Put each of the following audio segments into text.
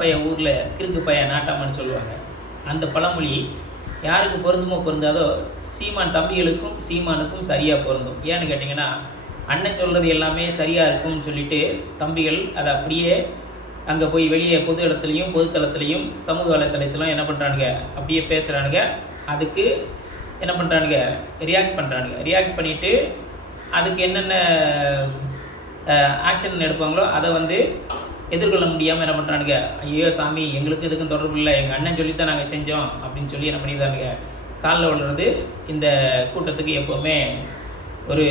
பையன் ஊரில் கிறுக்கு பையன் நாட்டாமன்னு சொல்லுவாங்க. அந்த பழமொழி யாருக்கு பொருந்துமோ பொருந்தாதோ சீமான் தம்பிகளுக்கும் சீமானுக்கும் சரியாக பொருந்தும். ஏன்னு கேட்டிங்கன்னா அண்ணன் சொல்கிறது எல்லாமே சரியாக இருக்கும்னு சொல்லிட்டு தம்பிகள் அதை அப்படியே அங்கே போய் வெளியே பொது இடத்துலையும் பொதுத்தளத்துலையும் சமூக வலைத்தளத்திலும் என்ன பண்ணுறானுங்க அப்படியே பேசுகிறானுங்க அதுக்கு என்ன பண்ணுறானுங்க ரியாக்ட் பண்ணுறானுங்க ரியாக்ட் பண்ணிவிட்டு அதுக்கு என்னென்ன ஆக்ஷன் எடுப்பாங்களோ அதை வந்து எதிர்கொள்ள முடியாமல் என்ன பண்ணுறானுங்க ஐயோ சாமி எங்களுக்கு இதுக்கும் தொடர்பு இல்லை. எங்கள் அண்ணன் சொல்லி தான் நாங்கள் செஞ்சோம் அப்படின்னு சொல்லி என்ன பண்ணிடுறானுங்க? காலில் விழுறது இந்த கூட்டத்துக்கு எப்போவுமே ஒரு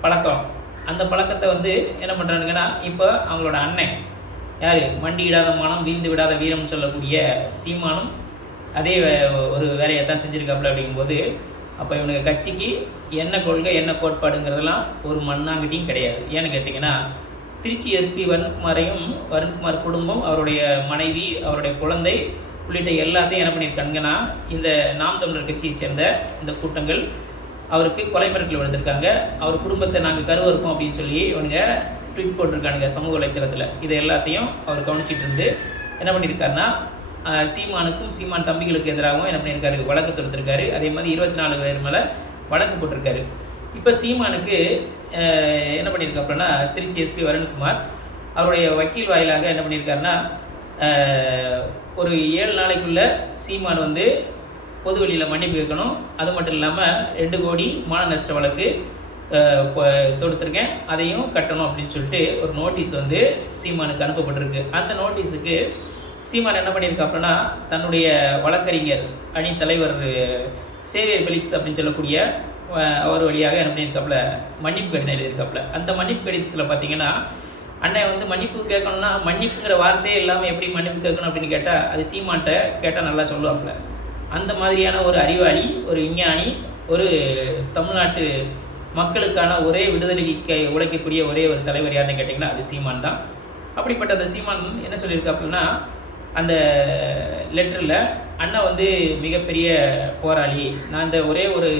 பழக்கம். அந்த பழக்கத்தை வந்து என்ன பண்ணுறானுங்கன்னா இப்போ அவங்களோட அண்ணன் யார்? மண்டி இடாத மானம் வீழ்ந்து விடாத வீரம்னு சொல்லக்கூடிய சீமானம் அதே வே- ஒரு வேலையை தான் செஞ்சுருக்காப்புல அப்படிங்கும்போது அப்போ இவனுக்கு கட்சிக்கு என்ன கொள்கை என்ன கோட்பாடுங்கிறதெல்லாம் ஒரு மண்ணாங்கிட்டையும் கிடையாது. ஏன்னு கேட்டிங்கன்னா திருச்சி எஸ்பி வருண்குமாரையும் வருண்குமார் குடும்பம் அவருடைய மனைவி அவருடைய குழந்தை உள்ளிட்ட எல்லாத்தையும் என்ன பண்ணியிருக்காங்கன்னா இந்த நாம் தமிழர் கட்சியைச் சேர்ந்த இந்த கூட்டங்கள் அவருக்கு கொலை மிரட்டல் விழுந்திருக்காங்க அவர் குடும்பத்தை நாங்கள் கருவறுப்போம் அப்படின்னு சொல்லி இவனுங்க ட்வீட் போட்டிருக்கானுங்க சமூக வலைத்தளத்தில். இது எல்லாத்தையும் அவர் கவனிச்சிட்டு இருந்து என்ன பண்ணியிருக்காருன்னா சீமானுக்கும் சீமான் தம்பிகளுக்கு எதிராகவும் என்ன பண்ணியிருக்காரு வழக்கு தொடுத்திருக்காரு. அதே மாதிரி இருபத்தி நாலு பேர் மேலே வழக்கு போட்டிருக்காரு. இப்போ சீமானுக்கு என்ன என்ன பண்ணியிருக்காப்புலன்னா திருச்சி எஸ்பி வருண்குமார் அவருடைய வக்கீல் வாயிலாக என்ன பண்ணியிருக்காருன்னா ஒரு ஏழு நாளைக்குள்ள சீமான் வந்து பொது வெளியில் மன்னிப்பு கேட்கணும். அது மட்டும் இல்லாமல் ரெண்டு கோடி மான நஷ்ட வழக்கு தொடுத்துருக்கேன். அதையும் கட்டணும் அப்படின்னு சொல்லிட்டு ஒரு நோட்டீஸ் வந்து சீமானுக்கு அனுப்பப்பட்டிருக்கு. அந்த நோட்டீஸுக்கு சீமான் என்ன பண்ணியிருக்கா அப்படின்னா தன்னுடைய வழக்கறிஞர் அணி தலைவர் சேவியர் பெலிக்ஸ் அப்படின்னு சொல்லக்கூடிய அவர் வழியாக என்ன பண்ணியிருக்காப்புல? மன்னிப்பு கடிதம் எழுதியிருக்காப்புல. அந்த மன்னிப்பு கடிதத்தில் பார்த்தீங்கன்னா அண்ணன் வந்து மன்னிப்பு கேட்கணும்னா மன்னிப்புங்கிற வார்த்தையே இல்லாமல் எப்படி மன்னிப்பு கேட்கணும் அப்படின்னு கேட்டால் அது சீமான்ட்ட கேட்டால் நல்லா சொல்லுவாப்புல. அந்த மாதிரியான ஒரு அறிவாளி ஒரு விஞ்ஞானி ஒரு தமிழ்நாட்டு மக்களுக்கான ஒரே விடுதலைக்கு உழைக்கக்கூடிய ஒரே ஒரு தலைவர் யாருன்னு கேட்டிங்கன்னா அது சீமான் தான். அப்படிப்பட்ட அந்த சீமான் என்ன சொல்லியிருக்காப்புலன்னா அந்த லெட்டரில் அண்ணன் வந்து மிகப்பெரிய போராளி. நான் இந்த ஒரே ஒரு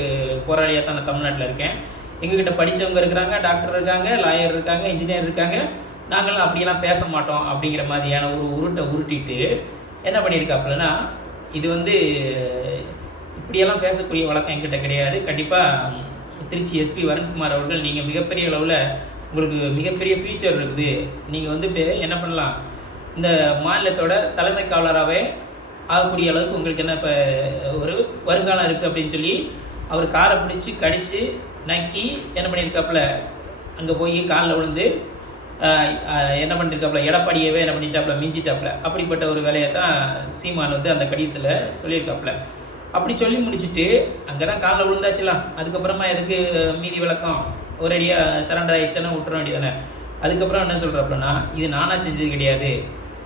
போராளியாக தான் நான் தமிழ்நாட்டில் இருக்கேன். எங்ககிட்ட படித்தவங்க இருக்கிறாங்க டாக்டர் இருக்காங்க லாயர் இருக்காங்க இன்ஜினியர் இருக்காங்க. நாங்களாம் அப்படியெல்லாம் பேச மாட்டோம் அப்படிங்கிற மாதிரியான ஒரு உருட்டை உருட்டிட்டு என்ன பண்ணியிருக்காப்புலன்னா இது வந்து இப்படியெல்லாம் பேசக்கூடிய வழக்கம் எங்கிட்ட கிடையாது. கண்டிப்பாக திருச்சி எஸ்பி வருண்குமார் அவர்கள் நீங்கள் மிகப்பெரிய அளவில் உங்களுக்கு மிகப்பெரிய ஃபியூச்சர் இருக்குது. நீங்கள் வந்து இப்போ என்ன பண்ணலாம்? இந்த மாநிலத்தோட தலைமை காவலராகவே ஆகக்கூடிய அளவுக்கு உங்களுக்கு என்ன இப்போ ஒரு வருங்காலம் இருக்குது அப்படின்னு சொல்லி அவர் காரை பிடிச்சி கடித்து நக்கி என்ன பண்ணியிருக்காப்புல அங்கே போய் காலில் விழுந்து என்ன பண்ணியிருக்காப்புல எடப்பாடியவே என்ன பண்ணிட்டாப்புல மிஞ்சிட்டாப்புல. அப்படிப்பட்ட ஒரு வேலையை தான் சீமான் வந்து அந்த கடிதத்தில் சொல்லியிருக்காப்புல. அப்படி சொல்லி முடிச்சுட்டு அங்கே தான் காலில் விழுந்தாச்சுலாம் அதுக்கப்புறமா எதுக்கு மீதி விளக்கம்? ஒரேடியாக சரண்டர் ஆயிடுச்சுன்னா விட்டுற வேண்டியதானே அதுக்கப்புறம் என்ன சொல்கிறாப்புலன்னா இது நானாக செஞ்சது கிடையாது.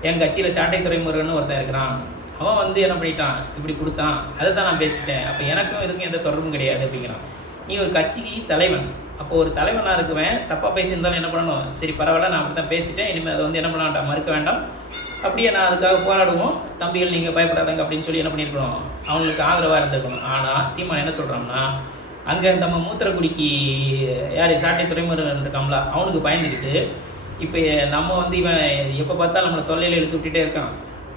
என் கட்சியில் சாட்டை துறைமுருகன்னு ஒருத்தன் இருக்கிறான். அவன் வந்து என்ன பண்ணிட்டான்? இப்படி கொடுத்தான். அதை தான் நான் பேசிட்டேன். அப்போ எனக்கும் இதுக்கும் எந்த தொடர்பும் கிடையாது அப்படிங்கிறான். நீ ஒரு கட்சிக்கு தலைவன். அப்போ ஒரு தலைவனாக இருக்குவேன். தப்பாக பேசியிருந்தாலும் என்ன பண்ணணும்? சரி பரவாயில்ல நான் அப்படி தான் பேசிட்டேன். இனிமேல் அதை வந்து என்ன பண்ண வேண்டாம் மறுக்க வேண்டாம். அப்படியே நான் அதுக்காக போராடுவோம். தம்பிகள் நீங்கள் பயப்படாதங்க அப்படின்னு சொல்லி என்ன பண்ணியிருக்கணும்? அவங்களுக்கு ஆதரவாக இருந்திருக்கணும். ஆனால் சீமான் என்ன சொல்கிறான்னா அங்கே நம்ம மூத்திரக்குடிக்கு யார் சாட்டை துறைமுருகன் இருக்காங்களா அவனுக்கு பயந்துக்கிட்டு இப்போ நம்ம வந்து இவன் எப்போ பார்த்தாலும் நம்மளை தொல்லையில் இழுத்து விட்டுட்டே இருக்கான்.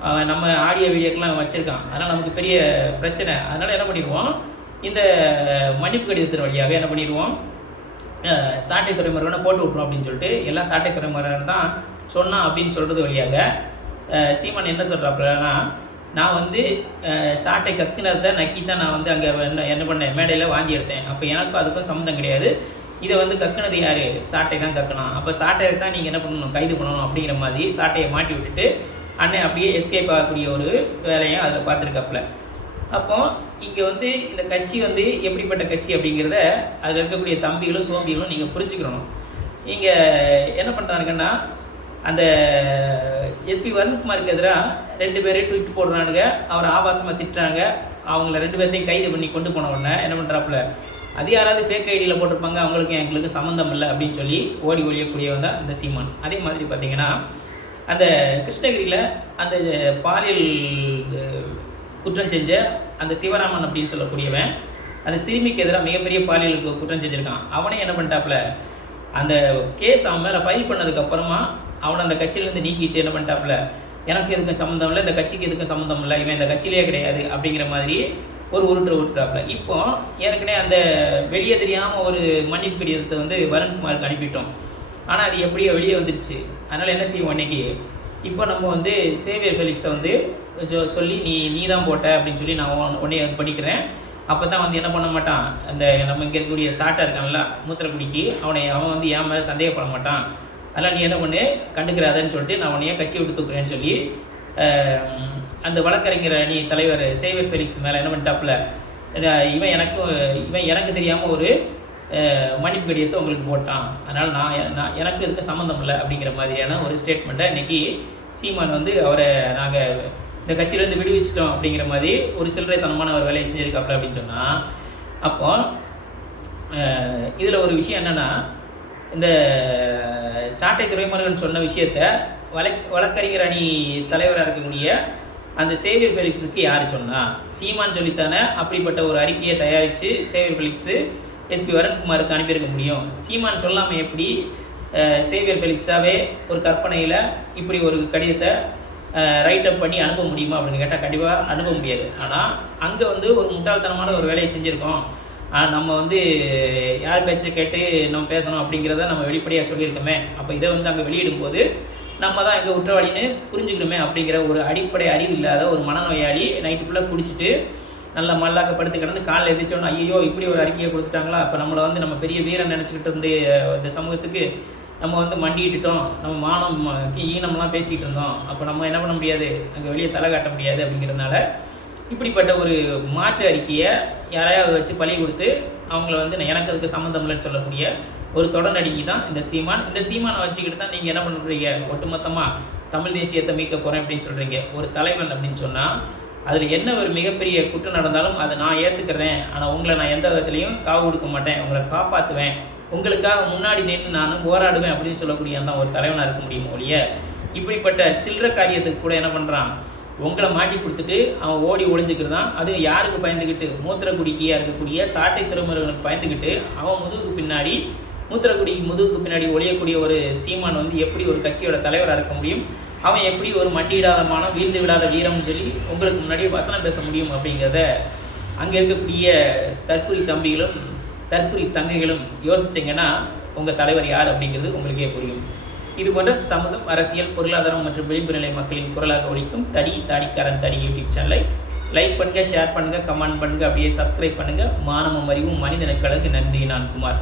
அவன் நம்ம ஆடியோ வீடியோக்கெலாம் வச்சுருக்கான். அதனால் நமக்கு பெரிய பிரச்சனை. அதனால் என்ன பண்ணிடுவோம்? இந்த மன்னிப்பு கடிதத்தின் வழியாக என்ன பண்ணிடுவோம்? சாட்டை துறைமுறைகளை போட்டு விட்ருவோம் அப்படின்னு சொல்லிட்டு எல்லா சாட்டை துறைமுருகன் தான் சொன்னான் அப்படின்னு சொல்கிறது வழியாக சீமான் என்ன சொல்கிறாப்புலன்னா நான் வந்து சாட்டை கக்குனதை நக்கி தான் நான் வந்து அங்கே என்ன என்ன பண்ணேன்? மேடையில் வாந்தி எடுத்தேன். அப்போ எனக்கும் அதுக்கும் சம்மந்தம் கிடையாது. இதை வந்து கக்குனது யார்? சாட்டை தான் கக்கணும் அப்போ சாட்டையை தான் நீங்கள் என்ன பண்ணணும்? கைது பண்ணணும் அப்படிங்கிற மாதிரி சாட்டையை மாட்டி விட்டுட்டு அண்ணன் அப்படியே எஸ்கேப் ஆகக்கூடிய ஒரு வேலையை அதில் பார்த்துருக்காப்புல. அப்போ இங்கே வந்து இந்த கட்சி வந்து எப்படிப்பட்ட கட்சி அப்படிங்கிறத அதில் இருக்கக்கூடிய தம்பிகளும் சோம்பிகளும் நீங்கள் புரிஞ்சுக்கிறணும் இங்கே என்ன பண்ணுறானுங்கன்னா அந்த எஸ்பி வருண்குமாருக்கு எதிராக ரெண்டு பேரே ட்வீட் போடுறானுங்க. அவர் ஆபாசமாக திட்டுறாங்க. அவங்கள ரெண்டு பேர்த்தையும் கைது பண்ணி கொண்டு போன உடனே என்ன பண்ணுறாப்புல அது யாராவது ஃபேக் ஐடியில் போட்டிருப்பாங்க. அவங்களுக்கு எங்களுக்கு சம்மந்தம் இல்லை அப்படின்னு சொல்லி ஓடி ஒழியக்கூடியவன் தான் இந்த சீமான். அதே மாதிரி பார்த்தீங்கன்னா அந்த கிருஷ்ணகிரியில் அந்த பாலியல் குற்றம் செஞ்ச அந்த சிவராமன் அப்படின்னு சொல்லக்கூடியவன் அந்த சிறுமிக்கு எதிராக மிகப்பெரிய பாலியல் குற்றம் செஞ்சுருக்கான். அவனே என்ன பண்ணிட்டாப்புல அந்த கேஸ் அவன் மேலே ஃபைல் பண்ணதுக்கப்புறமா அவனை அந்த கட்சியிலேருந்து நீக்கிட்டு என்ன பண்ணிட்டாப்புல எனக்கு எதுக்கும் சம்மந்தம் இல்லை இந்த கட்சிக்கு எதுக்கும் சம்மந்தம் இல்லை இவன் இந்த கட்சியிலே கிடையாது அப்படிங்கிற மாதிரி ஒரு உருட்டு உருட்டுறாப்புல. இப்போ ஏற்கனவே அந்த வெளியே தெரியாமல் ஒரு மன்னிப்பு கடிதத்தை வந்து வருண்குமாருக்கு அனுப்பிட்டோம். ஆனால் அது எப்படியோ வெளியே வந்துருச்சு. அதனால் என்ன செய்வோம் இன்னைக்கு இப்போ நம்ம வந்து சேவியர் ஃபெலிக்ஸை வந்து சொ- சொல்லி நீ நீ தான் போட்ட அப்படின்னு சொல்லி நான் உடனே உன்னைய இது பண்ணிக்கிறேன் அப்போ தான் வந்து என்ன பண்ண மாட்டான்? அந்த நம்ம இங்கே இருக்கக்கூடிய சாட்டா இருக்கான்ல மூத்திரக்குடிக்கு அவனை அவன் வந்து என் மேலே சந்தேகப்பட மாட்டான். அதெல்லாம் நீ என்ன பண்ணு? கண்டுக்கிறாதன்னு சொல்லிட்டு நான் உன்னைய கட்சி விட்டு தூக்குறேன்னு சொல்லி அந்த வழக்கறிஞர் அணி தலைவர் சேவியர் ஃபெலிக்ஸ் மேலே என்ன பண்ணிட்டாப்புல? இவன் எனக்கும் இவன் எனக்கு தெரியாமல் ஒரு மன்னிப்பு கடிதத்தை உங்களுக்கு போட்டான். அதனால் நான் நான் எனக்கு இதுக்கு சம்மந்தம் இல்லை அப்படிங்கிற மாதிரியான ஒரு ஸ்டேட்மெண்ட்டை இன்றைக்கி சீமான் வந்து அவரை நாங்கள் இந்த கட்சியிலேருந்து விடுவிச்சிட்டோம் அப்படிங்கிற மாதிரி ஒரு சில்லறைத்தனமான ஒரு வேலையை செஞ்சுருக்காப்புல அப்படின்னு சொன்னால் அப்போ இதில் ஒரு விஷயம் என்னென்னா இந்த சாட்டை துறைமுருகன் சொன்ன விஷயத்த வழக் வழக்கறிஞர் அணி தலைவராக இருக்கக்கூடிய அந்த சேவியர் ஃபெலிக்ஸுக்கு யார் சொன்னால் சீமான் சொல்லித்தானே அப்படிப்பட்ட ஒரு அறிக்கையை தயாரித்து சேவியர் ஃபெலிக்ஸு எஸ்பி வரண்குமாருக்கு அனுப்பியிருக்க முடியும். சீமான் சொல்லாமல் எப்படி சேவியர் பெலிக்ஸாவே ஒரு கற்பனையில் இப்படி ஒரு கடிதத்தை ரைட் அப் பண்ணி அனுப்ப முடியுமா அப்படின்னு கேட்டால் கண்டிப்பாக அனுப்ப முடியாது. ஆனால் அங்கே வந்து ஒரு முட்டாள்தனமான ஒரு வேலையை செஞ்சுருக்கோம். நம்ம வந்து யார் பேச்சை கேட்டு நம்ம பேசணும் அப்படிங்கிறத நம்ம வெளிப்படையாக சொல்லியிருக்கோமே. அப்போ இதை வந்து அங்கே வெளியிடும்போது நம்ம தான் எங்கள் குற்றவாளின்னு புரிஞ்சுக்கணுமே அப்படிங்கிற ஒரு அடிப்படை அறிவு இல்லாத ஒரு மனநோயாளி நைட்டு ஃபுல்லாக குடிச்சிட்டு நல்ல மல்லாக்க படுத்து கிடந்து காலைல எந்திரிச்சோன்னா ஐயோ இப்படி ஒரு அறிக்கையை கொடுத்துட்டாங்களா? அப்போ நம்மளை வந்து நம்ம பெரிய வீரன் நினச்சிக்கிட்டு இருந்து இந்த சமூகத்துக்கு நம்ம வந்து மண்டிட்டுட்டோம் நம்ம மானம் ஈனம்லாம் பேசிகிட்டு இருந்தோம். அப்போ நம்ம என்ன பண்ண முடியாது? அங்கே வெளியே தலை காட்ட முடியாது. அப்படிங்கிறதுனால இப்படிப்பட்ட ஒரு மாற்று அறிக்கையை யாரையாவது வச்சு பழி கொடுத்து அவங்கள வந்து நான் எனக்கு அதுக்கு சம்மந்தம் இல்லைன்னு சொல்லக்கூடிய ஒரு தொடர் நடிகை தான் இந்த சீமான். இந்த சீமானை வச்சுக்கிட்டு தான் நீங்கள் என்ன பண்ணுறீங்க ஒட்டுமொத்தமாக தமிழ் தேசியத்தை மீட்க போகிறேன் அப்படின்னு சொல்கிறீங்க ஒரு தலைவன் அப்படின்னு சொன்னால் அதில் என்ன ஒரு மிகப்பெரிய குற்றம் நடந்தாலும் அதை நான் ஏற்றுக்கிறேன் ஆனால் உங்களை நான் எந்த விதத்துலையும் காவு கொடுக்க மாட்டேன். உங்களை காப்பாற்றுவேன் உங்களுக்காக முன்னாடி நின்று நான் போராடுவேன் அப்படின்னு சொல்லக்கூடிய அந்த ஒரு தலைவனாக இருக்க முடியும் ஒழிய இப்படிப்பட்ட சில்லற காரியத்துக்கு கூட என்ன பண்ணுறான் உங்களை மாட்டி கொடுத்துட்டு அவன் ஓடி ஒழிஞ்சுக்கிறான் அது யாருக்கு பயந்துக்கிட்டு மூத்திரக்குடிக்கியாக இருக்கக்கூடிய சாட்டை திருமணங்களுக்கு பயந்துக்கிட்டு அவன் முதுகுக்கு பின்னாடி மூத்திரக்குடி முதுகுக்கு பின்னாடி ஒழியக்கூடிய ஒரு சீமான் வந்து எப்படி ஒரு கட்சியோட தலைவராக இருக்க முடியும்? அவன் எப்படி ஒரு மண்டியிடாத மானம் வீழ்ந்து விடாத வீரம்னு சொல்லி உங்களுக்கு முன்னாடி வசனம் பேச முடியும் அப்படிங்கிறத அங்கே இருக்கக்கூடிய தற்குறி தம்பிகளும் தற்குறி தங்கைகளும் யோசிச்சிங்கன்னா உங்கள் தலைவர் யார் அப்படிங்கிறது உங்களுக்கே புரியும். இது போன்ற சமூகம் அரசியல் பொருளாதாரம் மற்றும் விளிம்பு நிலை மக்களின் குரலாக ஒழிக்கும் தடி தாடிக்காரன் தடி யூடியூப் சேனலை லைக் பண்ணுங்கள் ஷேர் பண்ணுங்கள் கமெண்ட் பண்ணுங்கள் அப்படியே சப்ஸ்கிரைப் பண்ணுங்கள் மானமும் அறிவும் மனிதனுக்கு நன்றி நான் குமார்.